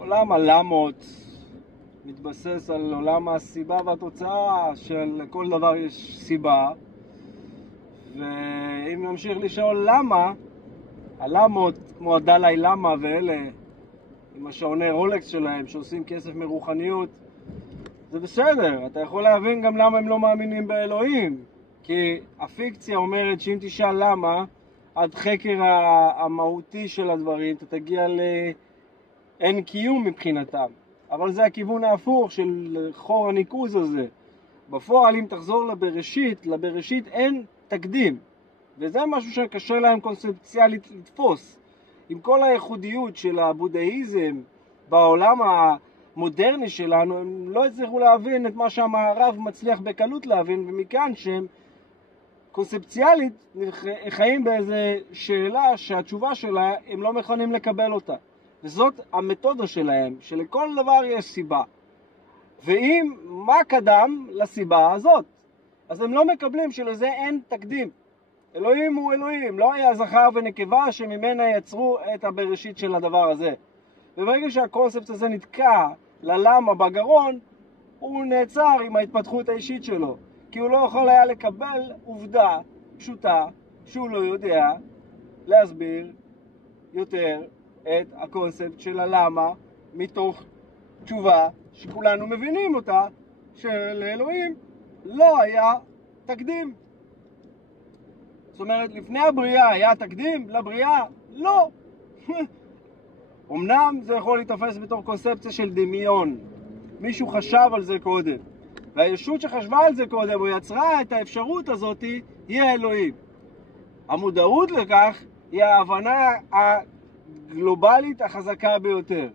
עולם הלמות מתבסס על עולם הסיבה והתוצאה, שלכל דבר יש סיבה. ואם נמשיך לשאול למה, הלמות כמו הדלאי למה ואלה עם השעוני רולקס שלהם שעושים כסף מרוחניות, זה בסדר, אתה יכול להבין גם למה הם לא מאמינים באלוהים, כי הפיקציה אומרת שאם תשאל למה, עד חקר המהותי של הדברים אתה תגיע לאין קיום מבחינתם. אבל זה הכיוון ההפוך של חור הניקוז הזה. בפועל אם תחזור לבראשית אין תקדים, וזה משהו שקשה להם קונספציאלית לתפוס. עם כל הייחודיות של הבודהיזם בעולם המודרני שלנו, הם לא הצליחו להבין את מה שהמערב מצליח בקלות להבין, ומכאן שהם קונספציאלית חיים באיזה שאלה שהתשובה שלה הם לא מכונים לקבל אותה. וזאת המתודה שלהם, שלכל דבר יש סיבה. ואם מה קדם לסיבה הזאת? אז הם לא מקבלים שלזה אין תקדים. אלוהים הוא אלוהים, לא היה זכר ונקבה שממנה יצרו את הבראשית של הדבר הזה. וברגע שהקונספט הזה נתקע ללמה בגרון, הוא נעצר עם ההתפתחות האישית שלו. כי הוא לא יכול היה לקבל עובדה פשוטה שהוא לא יודע להסביר יותר את הקונספט של הלמה מתוך תשובה שכולנו מבינים אותה, שלאלוהים לא היה תקדים. זאת אומרת, לפני הבריאה היה תקדים, לבריאה לא. אמנם זה יכול להתאפס בתור קונספציה של דמיון. מישהו חשב על זה קודם. והישות שחשבה על זה קודם, או יצרה את האפשרות הזאת, היא האלוהים. המודעות לכך היא ההבנה הגלובלית החזקה ביותר.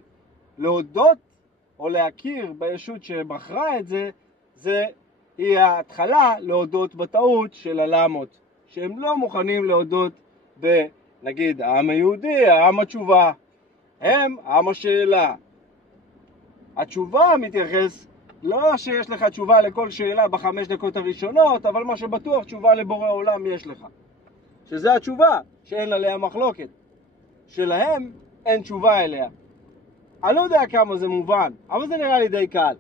להודות או להכיר בישות שבחרה את זה, היא ההתחלה להודות בטעות של הלמות. שהם לא מוכנים להודות נגיד, העם היהודי, העם התשובה. הם עם השאלה. התשובה מתייחס לא שיש לך תשובה לכל שאלה ב5 דקות הראשונות, אבל מה שבטוח תשובה לבורא עולם יש לך. שזה התשובה שאין עליה מחלוקת. שלהם אין תשובה אליה. אני לא יודע כמה זה מובן, אבל זה נראה לי די קל.